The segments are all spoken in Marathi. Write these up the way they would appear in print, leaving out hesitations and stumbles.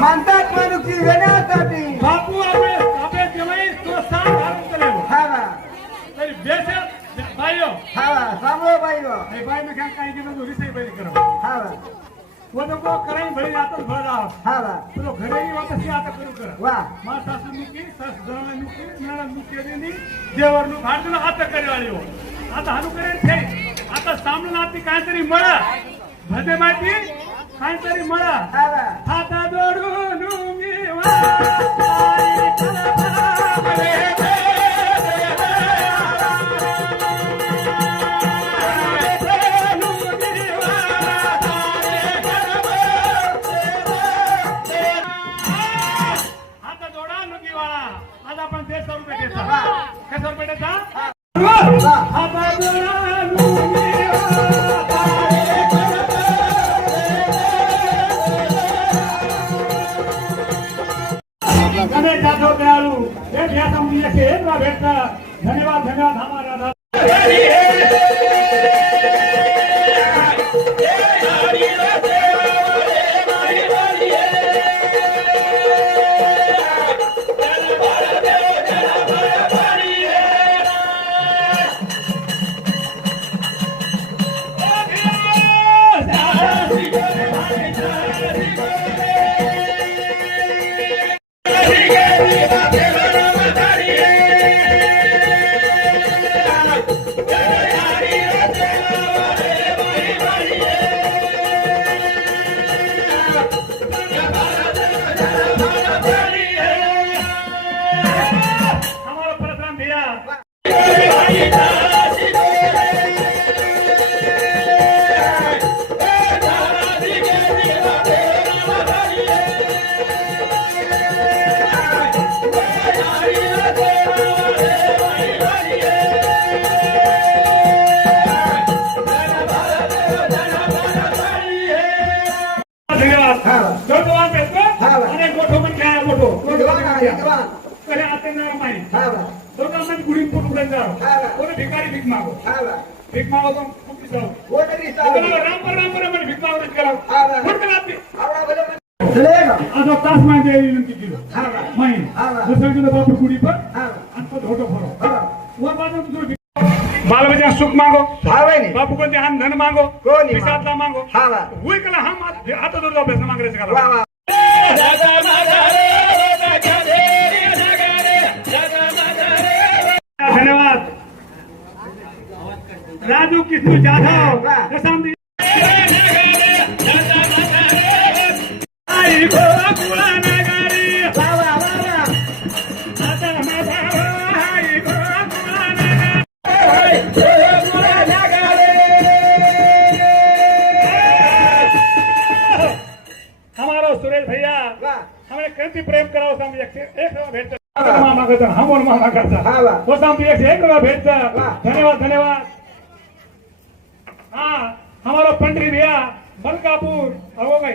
म्हणतात मनुष्य वेण्यासाठी बापू आपले जमाई तो साथ घालून चलेलो हा ना तरी बेस बायो हा ना सांभो बाई गो हे बाय में क्या काही की तो रिसाई बैल करो हा ना वो तो को कराई भरी आता भरा हा ना तो घरे ही वापस आता करू कर वाह मा सासू मुकी सास जणा मुकी मेळा मुकी देनी देवर नु भाडून आता करेवाळी हो आता हानु करे छे आता सामने आती काहीतरी मळ भदे माती काहीतरी मळ हा ना हाता जोडून मी वाई आज आपण 150 रुपये देता कसा रुपये देता हाता जोडून गणेश जाधव दयाळू हे ध्यासम येथे एकला भेटता धन्यवाद धन्यवाद हमारा भिकारी भीक मागो भीक मागो तो कुठे जाऊ वो तरी राम भीक मागो करा चलेगा आज तास मान दे विनंती केली माहिन दुसऱ्या दिवशी बापू कुडी पर आणि तो धोटो भरो वर बाजू दुसरी बाल बच्चा सुख मागो हावे नहीं बापू को ध्यान धन मांगो कोनी विसातला मांगो हावा वही कला हम आता दूर जाऊ बेस मागरे करा वाह वाह धन्यवाद राजू किशोर जाधव प्रशांत आई गो कुळा नगरी वाह वाह आता माझा आई गो कुळा नगरी हमारा सुरेश भैया हमने कैसे प्रेम कराओ हम एक भेट मामा करता हम और मामा करता वो हम एक भेटता धन्यवाद धन्यवाद हाँ हमारा पंडित भैया मलकापुर वो भाई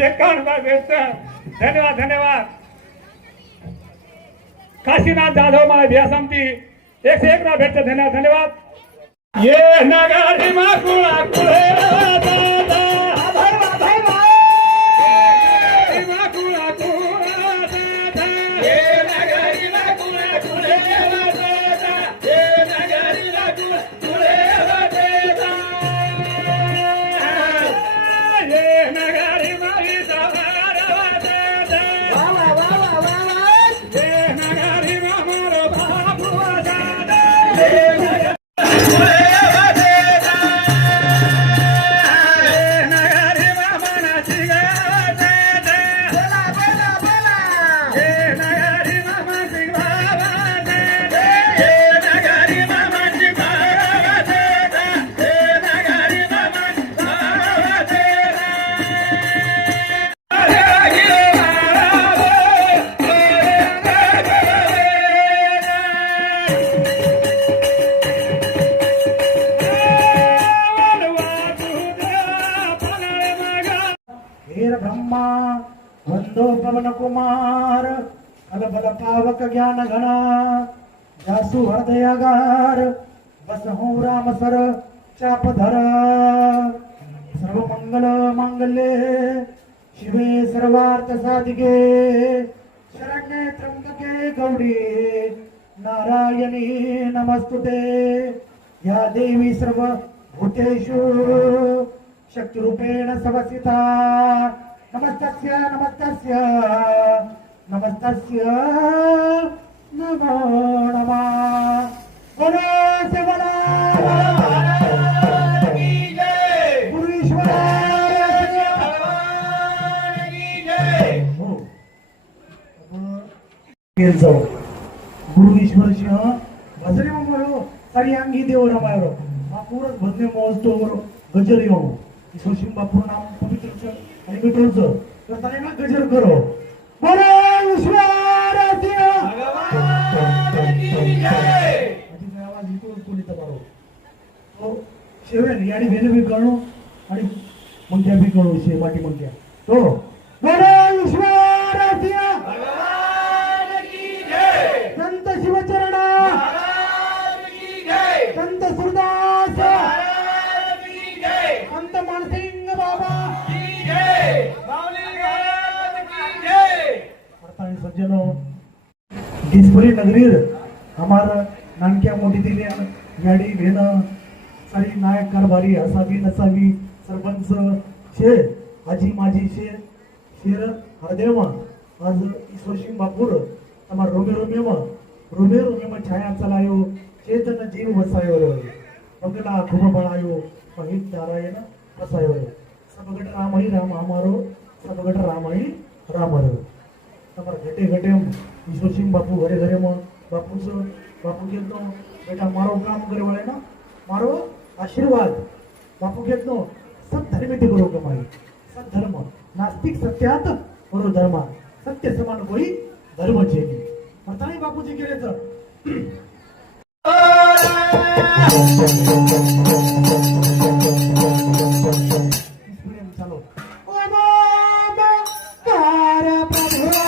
एक कान का भेटता धन्यवाद धन्यवाद काशीनाथ जाधव माय भैया समती एक से एक ना भेटता धन्यवाद धन्यवाद ये नगरी मा कुळा कुळे दादा हेर ब्रह्मा वंदो पवन कुमार कलबल पावक ज्ञान घना जासु हृदयागार बसहु राम सर चापधर सर्व मंगल मांगल्ये शिवे सर्वार्थ साधिके शरण्ये त्र्यंबके गौरी नारायणी नमस्तुते या देवी सर्व भूतेषु शक्तिरूपेण संवस्थिता नमस्तस्य नमस्तस्य नमस्तस्य नमो नमः बोलो सेवला गुरु ईश्वर सिंह भजने मरो सारी अंगी देव रमायो पूरा भजने महोत्सव गजर येऊ ईश्वर सिंह बापू नाम पवित्र छ आणि विठोलचं तर त्याला गजर करो बोलो ईश्वर सिंह भगवान की जय अति आवाज येतो कोणी तबारो तो शेवण याडी भेने भी कळो आणि मंग्या भी कळो शे माटी मंग्या तो बोलो ईश्वर सिंह संत शिवचरण महाराज की जय संत सुरदास महाराज की जय संत मानसिंग बाबा की जय माऊली महाराज की जय प्रथम सज्जनों दिसपुरी नगरीर हमार नानक्या मोठी दिली गाडी घेणं सारी नायक कारभारी असावी नसावी सरपंच शे आजी माझी शेर हरदेव आज ईश्वरसिंह बापूर हमार रोमे रोमे छाया चलायो चेतन जीव वसायो पगला खूब बढ़ायो पहित नारायण वसायो सबगट राम ही राम हमारो सबगट राम ही राम रो तमर घटे घटे ईश्वर सिंह बापू घरे घरे में बापू घेतो बेटा मारो काम करे वाले ना मारो आशीर्वाद बापू घेतो सब धर्म ते करो कमाई सब धर्म नास्तिक सत्यात करो धर्म सत्य समान कोई धर्म छे बताई बापूजी केले तर चालो ओ बाबा कार प्रभु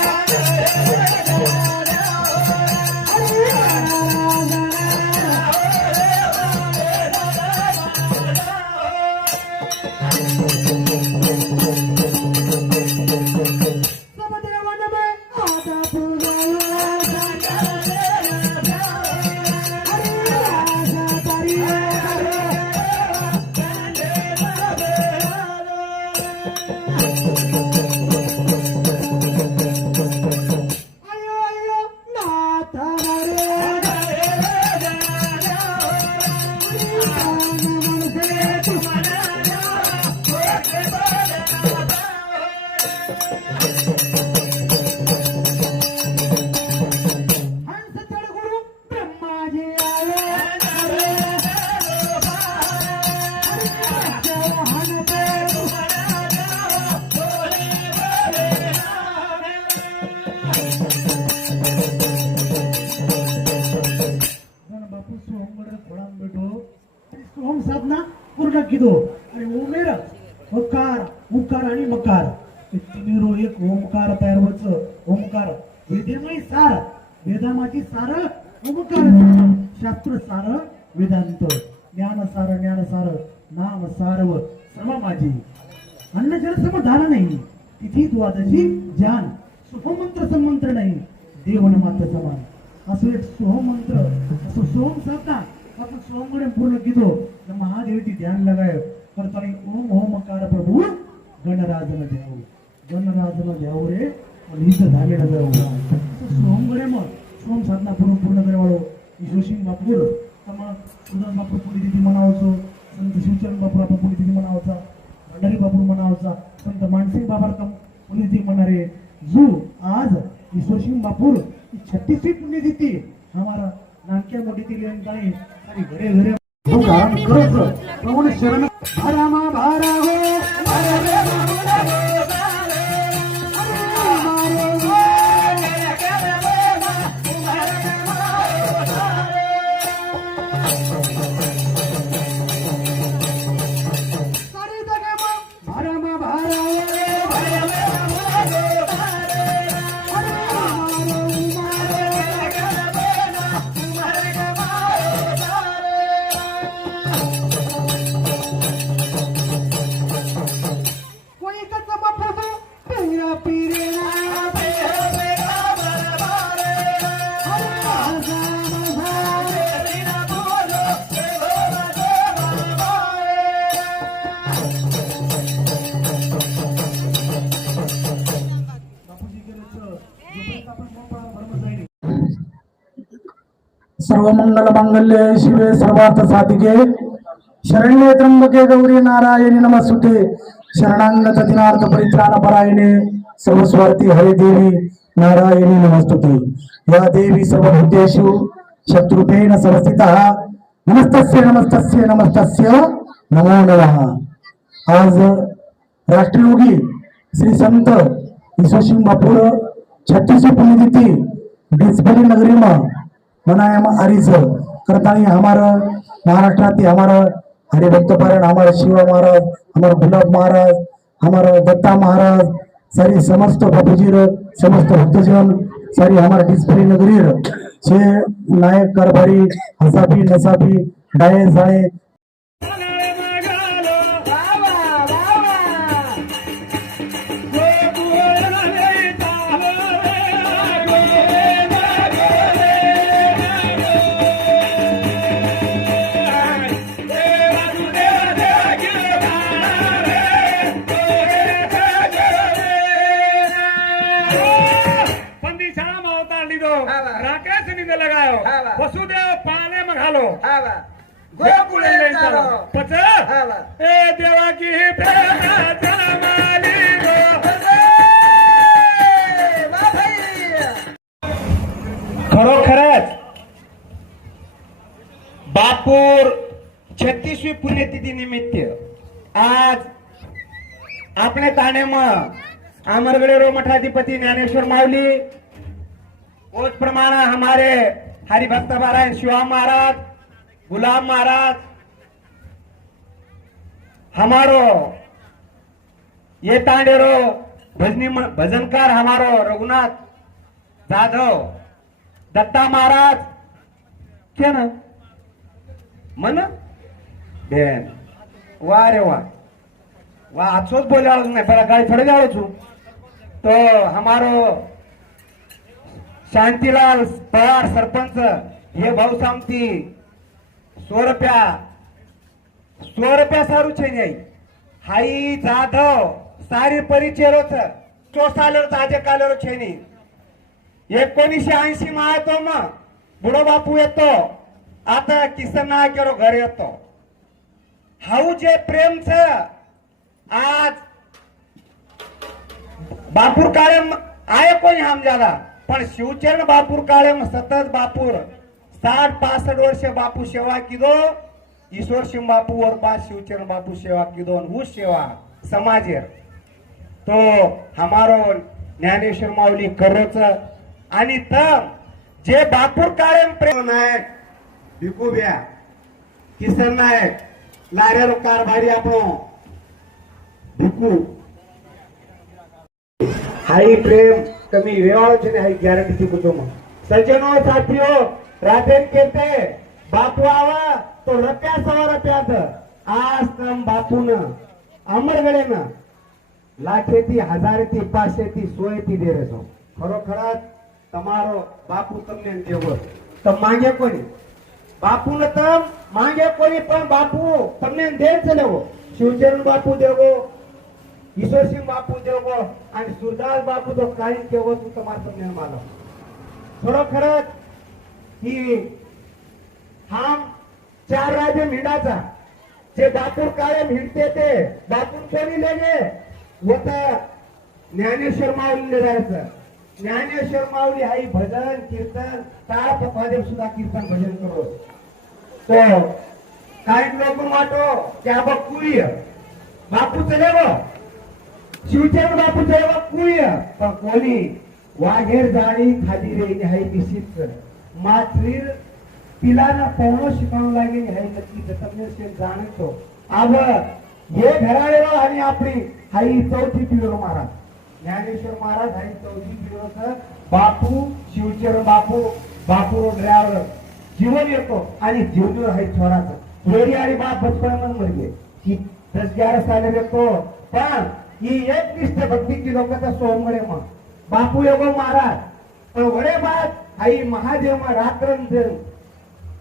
पूर्ण किदो आणि उमेर हकार उकार आणि मकार तिन्ही रो एक ओमकार तयार होच ओमकार वेदेमय सार वेदामाची सार ओमकार शास्त्र सार वेदांत ज्ञान सार नाम सारव सम माझी अन्न जल समधान नाही तिथी द्वादशी ज्ञान सुखमंत्र संमंत्र नाही देवन मात्र समान असो एक सोहमंत्र असो सोम साधना आपण सोमकडे पूर्ण किदो महादेव की ध्यान लगायो करतानी ओम ओमकार प्रभु गणराजन देव रे आणि इथं झालेला जाऊ सोमकडे मग सोम साधना पूर्ण करवाळो ईश्वर सिंह बापूर तमा सुदान बापू पुण्यतिथी मनावचो संत शिवचरण बापू आपण पुण्यतिथी मनावचा भंडारी बापू मनावचा संत मानसिंग बाबार पुण्यतिथी मनारे जो आज ईश्वर सिंह बापूर 36वीं पुण्यतिथी हमारा नानक्या मोठी दिली आणि सारी घरे घरे धारण करत प्रभूने शरण भारामा भारा हो भारामा भारा एकच बापूसो पिरा पिरेना सर्व मंगल मांगल्य शिवे सर्वार्थ साधिके शरण्ये त्र्यंबके गौरी नारायणी नमस्तुते शरणांगत दिनार्थ परित्राण परायणे सर्व स्वार्थी हरे देवी नारायणी नमस्तुते या देवी सर्वभूतेषु शत्रुपेण संस्थितः नमस्तस्य नमस्तस्य नमस्तस्य नमो नमः। आज राष्ट्रयोगी श्री संत ईश्वरसिंह बापूर 36वीं पुण्यतिथि डिस्पली नगरी में मनायाम आरिस करतानी हमारा महाराष्ट्र हमारा हरिभक्त पारायण हमारा शिवा महाराज हमारा गुलाब महाराज हमारा दत्ता महाराज सारी समस्त बापूजीर समस्त भक्तजन सारी हमारा डिस्पली नगरीर छे नायक कारभारी हसाबी नसाबी डाये जाळे राकेश निधे लगायो वसुदेव पाले मघालो गोकुळे चालो पच हावा ए देवा की प्रेमा जमाली गो वा भाई खरोखरच बापूर 36वी पुण्यतिथी निमित्त आज अपने ताणे में अमरगढ़ रो मठाधिपति ज्ञानेश्वर माउली उस प्रमाण हमारे हरिभक्त पारायण शिवा महाराज गुलाम महाराज हमारो ये तांडेरो भजनकार हमारो रघुनाथ जाधव दत्ता महाराज क्या ना मन बेन वाह रे वाह वाह अच्छोच बोले आलो नहीं पहला गाड़ी छोड़ जाओ छू तो हमारो शांतीलाल पवार सरपंच हे भाऊ सामती 100 रुपया सारू छे नहीं हाई जाधव सारी परिचय चोसालेर ताजे कालेर छे नहीं 1980 में तो मग बुडो बापू येतो आता किसन नायकेरो घर येतो हाऊ जे प्रेम छ आज बापूर काळे आये कोणी हम ज्यादा पण शिवचरण बापूर काळे सतत बापूर 60-65 वर्ष बापू सेवा कीदो ईश्वर सिंह बापू और बाद शिवचरण बापू सेवा कीदो हूँ सेवा समाजेर तो हमारो ज्ञानेश्वर माऊली करोच आणि तम जे बापूर काळे प्रेम नायक भिकूब्या किसन नायक लारेरो कारभारी आपणो भिकू हाई प्रेम कमी वेवाळो छे ने हाई गॅरंटी थी कुतो में सज्जनो साथियों राधे कहते बापू आवा तो रुपया 100 रुपया आज तम बापू न अमरगळे न लाखे थी हजार थी 500 थी 100 थी दे रहे छो खरोखरच તમારો બાપુ તમને દેવો તો માંગે કોઈ બાપુ ને તમ માંગે કોઈ પણ બાપુ તમને દે છે લેવો શિવચરણ બાપુ દેવો ઈશ્વરસિંહ બાપુ દેવો અને સુરદાસ બાપુ તો કાઈ કેવો તું તમાર તમને માનો ખરોખરच ही हम 4 राज्य मिडाचा जे बापूर काळे मिळते ते बापूर कोणी लेले होता ज्ञानेश्वर माऊलीने जायचं ज्ञानेश्वर माऊली हाई भजन कीर्तन ताप पदे सुद्धा कीर्तन भजन करो तो काही लोक माटो क्या बकुय बापू चलेव शिवचरण बापू चलेव कुय पण कोणी वाघेर जाणी खाली रे हाई दिसित मात्रीर पिलाना पौनो शिकवण लागे हाई नक्की जतने से जाणतो अब हे घराळेरो आणि आपली हाई चौथी पिढीरो महाराज ज्ञानेश्वर महाराज हाई चौथी पिढीरो बापू शिवचरण बापू बापू ड्रायव्हर जीवन येतो आणि जीवनवर हाई छोराचं वेरी आणि बाप बचपन मन मर गए की 10-11 साल येतो पण ही एकनिष्ठ भक्ती की लोकांचा सोमगडे मग बापू योगो महाराज पण वडे बाद आई महादेव मग रात्रंदिवस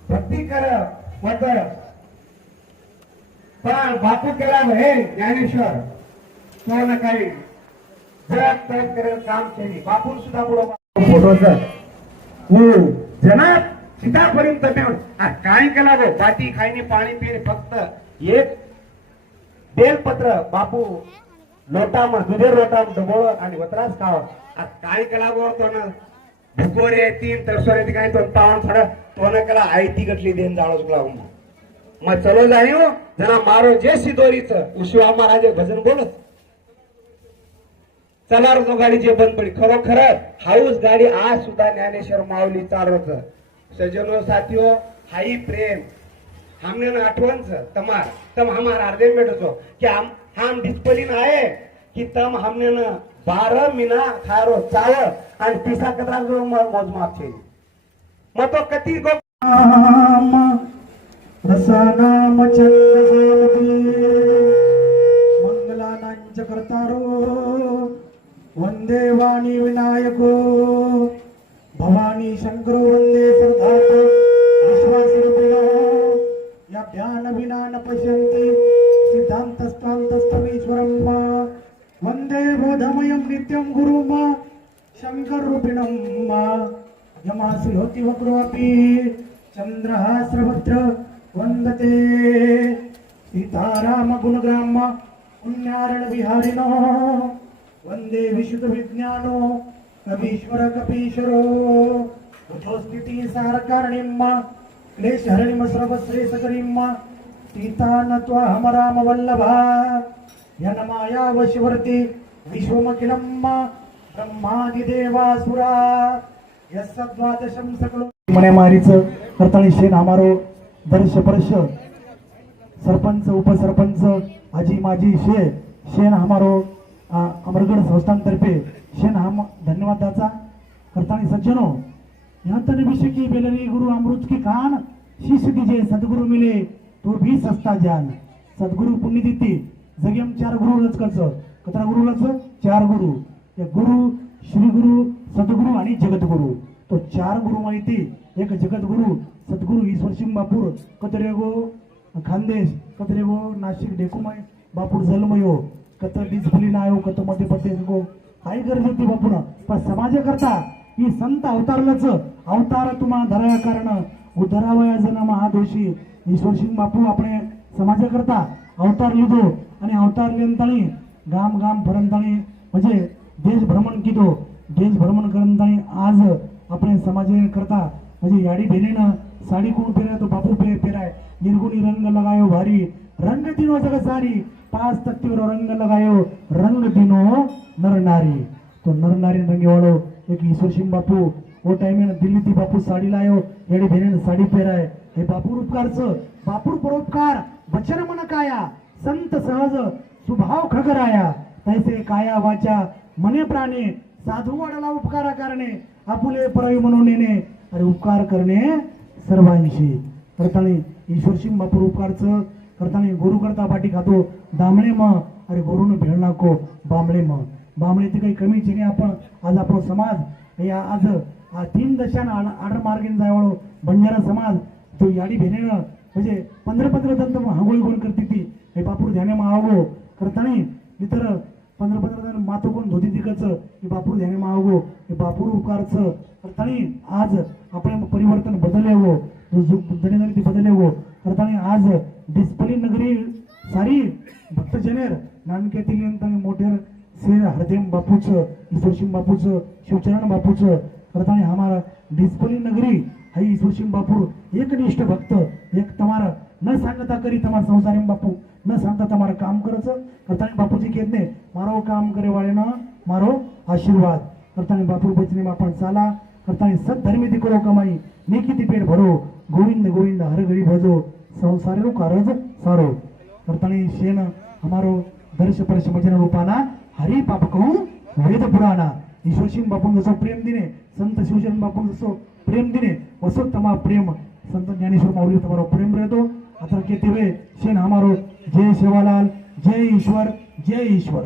भक्ती कर वतर पण बापू केला हे ज्ञानेश्वर तो न काही जग तग करेल काम केली बापू सुद्धा पुढं फोटोचं हो जना सीतापर्यंत काय केला गो पाठी खाईने पाणी पिणे फक्त एक बेलपत्र बापू लोटा दुधे लोटा डबोळ आणि वत्रास खाव काय केला गो तो ना भुकोरे तीन तरसोरे काय तो पावन थोडं तो न केला आयती गटली देन जाळोच लागू मग चलो जाणीव जना मारो जे सिदोरीच उशिवा महाराजे भजन बोलत चला रो गाडीचे बंद पडी खरोखर हाऊस गाडी आज सुद्धा ज्ञानेश्वर माऊली चालवत सजनो साथियो हाई प्रेम हमने न आठवण तमार तम हमारा अर्धे भेटतो कि हम डिस्प्लिन आहे कि तम हमने न 12 मिना खारो चाव आणि पिसा कदरा जो मोजमाप छे मग तो कती गो रसनाम चंद्रसामती मंगलानांच कर्तारो वंदे वाणी विनायको भवानी शंकरो वंदे श्रद्धात विश्वासरूपिणो या ध्यान विना न पश्यन्ति सिद्धान्तस्तान्तस्तमीश्वरं वंदे बोधमयं नित्यं गुरुं शंकर रूपिणं यमासि होति वक्रोऽपि चंद्रः सर्वत्र वंदते सीताराम गुणग्राम पुण्यारण विहारिणो वंदे विशुद्ध विज्ञानो कवीश्वर कपीश्वरो उद्धोस्थिति सारकारणिम क्लेशहरणिम सर्वश्रेष्ठकरिम सीता नत्वा हम राम वल्लभा यनमाया वशवर्ती विश्वमखिलम ब्रह्मादिदेवासुरा यस्सद्वादशं सकलो मने मारीच करताळी शेण आमारो दर्श परश सरपंच उपसरपंच आजी माजी शेण हमारो अमरगढ़ संस्थान तर्फे शेण हम धन्यवादाचा करताळी सज्जनो यहाँ तने विषय की बेलरी गुरु अमृत की खान शीश दीजिए सदगुरु मिले तो भी सस्ता जान सदगुरु पुण्य देती जगेम 4 गुरु रच करच कतरा गुरु रच 4 गुरु या गुरु श्री गुरु सदगुरु आणि जगतगुरु तो 4 गुरु माहिती एक जगतगुरु सद्गुरु ईश्वर सिंह बापूर कतरेगो खानदेश कतरेगो नाशिक डेकुमाय बापूर जन्मयो कत डिस्प्लिन आयो कत मध्य प्रदेश गो काही गरज होती बापून पण समाज करता ही संत अवतारलच अवतार तुम्हा धराया कारण उद्धरावया जन महादोषी ईश्वर सिंह बापू આપણે समाज करता अवतार લીધો અને अवतार લેનતાણી ગામ ગામ ફરંતાણી म्हणजे देश भ्रमण कीधो देश भ्रमण करताणी आज આપણે समाज करता म्हणजे याडी बेनेनं साडी कोण पेराय तो बापू पेराय निर्गुणी रंग लगायो भारी रंग दिनो जग सारी 5 तत्तीवर रंग लगायो रंग दिनो नर नारी तो नर नारी रंगे वालो एक ईश्वर सिंह बापू वो टाइम में दिल्ली थी बापू साड़ी लायो याडी बेनेनं साडी पेराय हे बापूर उपकारचं बापूर परोपकार वचन मन काया संत सहज स्वभाव खगराया तैसे काया वाचा मने प्राणे साधू वाडाला उपकारा करणे आपुले परई म्हणून नेणे अरे उपकार करणे सर्वांशी करतानी ईश्वर सिंह बापूर उपकारचं करतानी गुरु करता पाठी खातो दामणे मग अरे गुरुने भेळ नाको बांबळे मग बांबळे ते काही कमीच नाही आपण आज आपलो समाज या आज 3 दशान आडर मार्गेन जायवळो बंजारा समाज तो याडी भेनेनं म्हणजे 15 दंत हागोळी कोण करती ती हे बापूर ध्याने मागो करतानी इतर 15 जण मातो कोण धोती दिकच हे बापूर ध्याने मागो हे बापूर उपकारचं करतानी आज आपण परिवर्तन बदलले हो ती बदलले हो करतानी आज डिस्प्लिन नगरी सारी भक्तजनेर नानकेतील मोठेर शेर हरदेम बापूचं ईश्वर सिंह बापूचं शिवचरण बापूचं करतानी हमारा डिस्प्लिन नगरी हाई ईश्वर सिंह बापूर एकनिष्ठ भक्त एक तमारा न सांगता करी तमारा संसारी बापू न सांगता तमारा काम करचं करतानी बापूजी कहत ने मारो काम करे वाले ना मारो आशीर्वाद करतानी बापू बचने आपण चाला करतानी सद्धर्मी ती करो कमाई नेकी पेट भरो गोविंद गोविंद हर घड़ी भजो संसारी कारज सारो करतानी शेन हमारो दर्श परश भजन रूपाना हरि पाप कहूं वेद पुराणा ईश्वर सिंह बापू जसो प्रेम दिने संत शिवचरण बापू जसो प्रेम दिने वसो तमा प्रेम संत ज्ञानेश्वर माऊली तुम्हारो प्रेम रहतो आता कहते हुए शेन हमारो जय सेवालाल जय ईश्वर जय ईश्वर।